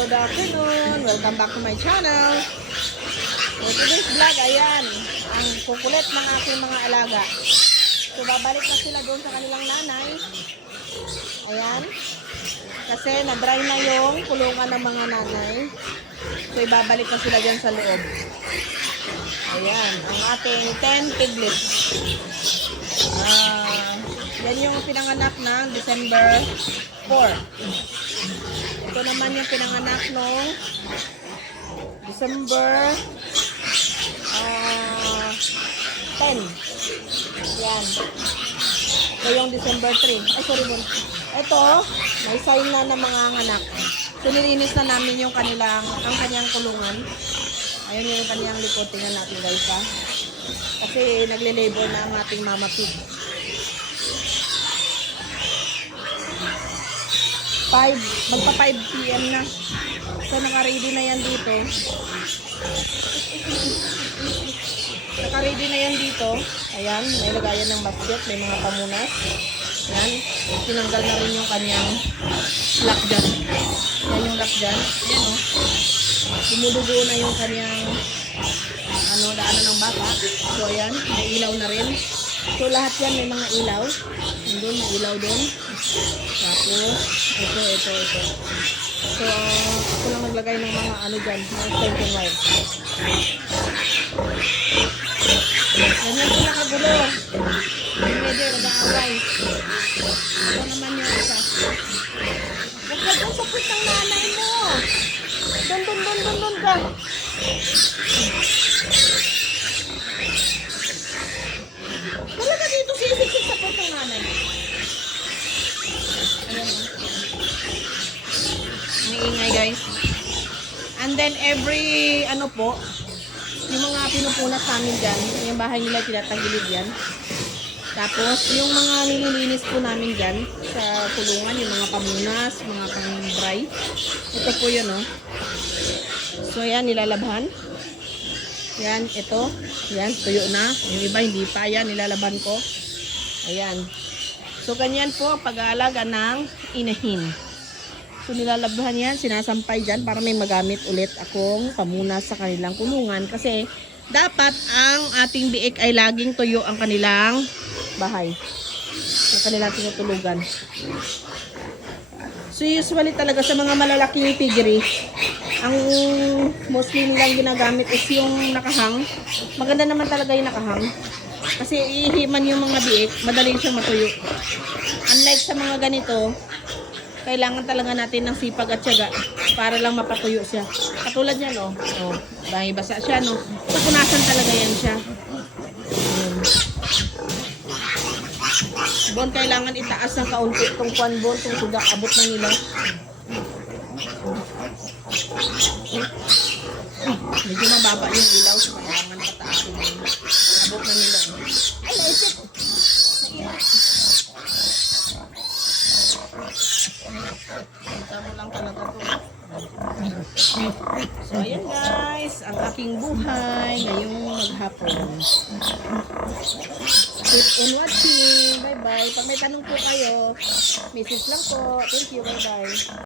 Good afternoon! Welcome back to my channel. For today's vlog, ayan, ang kukulit ng aking mga alaga. So, babalik na sila doon sa kanilang nanay. Ayan. Kasi na-dry na yung kulungan ng mga nanay. So, ibabalik na sila dyan sa loob. Ayan, ang ating 10 piglets. Ah, yan yung pinanganak ng December 4. Ito naman yung pinanganak nung December ah 10. Yan. Ito yung December 3. Ay, sorry mo. Ito, may sign na ng mga anak. So, nilinis na namin yung kanilang, ang kanyang kulungan. Ayun yung kanyang likod. Tingnan natin guys ha. Kasi nagle-labor na ang ating mama pig. 5, magpa 5 p.m. na. So, naka-ready na yan dito. Naka-ready na yan dito. Ayan, may lagayan ng basket, may mga pamunas. Ayan, tinanggal na rin yung kanyang lock dyan. Yan yung lock dyan. Ayan o. Dumudugo na yung kanyang ano, daanan ng baka. So, ayan, may ilaw na rin. So, lahat yan may mga ilaw. Nandun, may ilaw doon. Tapos, ito, ito, ito. So, ako lang maglagay ng mga ano dyan, mga extension wire. Ganyan nakagulo. Hindi pwede, nag-aaway. Ito naman yung isa. Huwag ka doon sa puwit ng nanay mo. Doon, doon, doon, doon, doon ka. Wala ka dito sisipsip sa puwit ng nanay. Ayan. Ang ingay guys. And then every ano po, yung mga pinupunas namin dyan, yung bahay nila tinatagilid yan. Tapos yung mga nililinis po namin dyan sa kulungan, yung mga pamunas, mga pang-dry. Ito po yun oh. So yan, nilalabhan. Yan, ito. Yan, tuyo na. Yung iba hindi pa. Yan, nilalaban ko. Ayan. So, ganyan po pag-aalaga ng inahin. So, nilalabhan yan, sinasampay dyan para may magamit ulit akong pamunas sa kanilang kulungan. Kasi, dapat ang ating biik ay laging tuyo ang kanilang bahay. Ang kanilang tinutulugan. So, usually talaga sa mga malalaking piggery, ang mostly nilang ginagamit is yung nakahang. Maganda naman talaga yung nakahang. Kasi ihiman yung mga biik, madali siyang matuyo. Unlike sa mga ganito, kailangan talaga natin ng sipag at syaga para lang mapatuyo siya. Katulad yan, oh. oh dahil basa siya, no. Pupunasan talaga yan siya. Ayan. Bon, kailangan itaas ng kaunti itong kwan bon, itong suga, abot na nila. Medyo mababa yung ilaw, so kailangan pataasin mo. Abot na nila. eh. Ay, naisip! Kita mo lang talaga to. So, ayan guys, ang aking buhay ngayong maghapon. Keep on watching. Bye-bye. Pag may tanong po kayo, message lang po. Thank you. Bye-bye.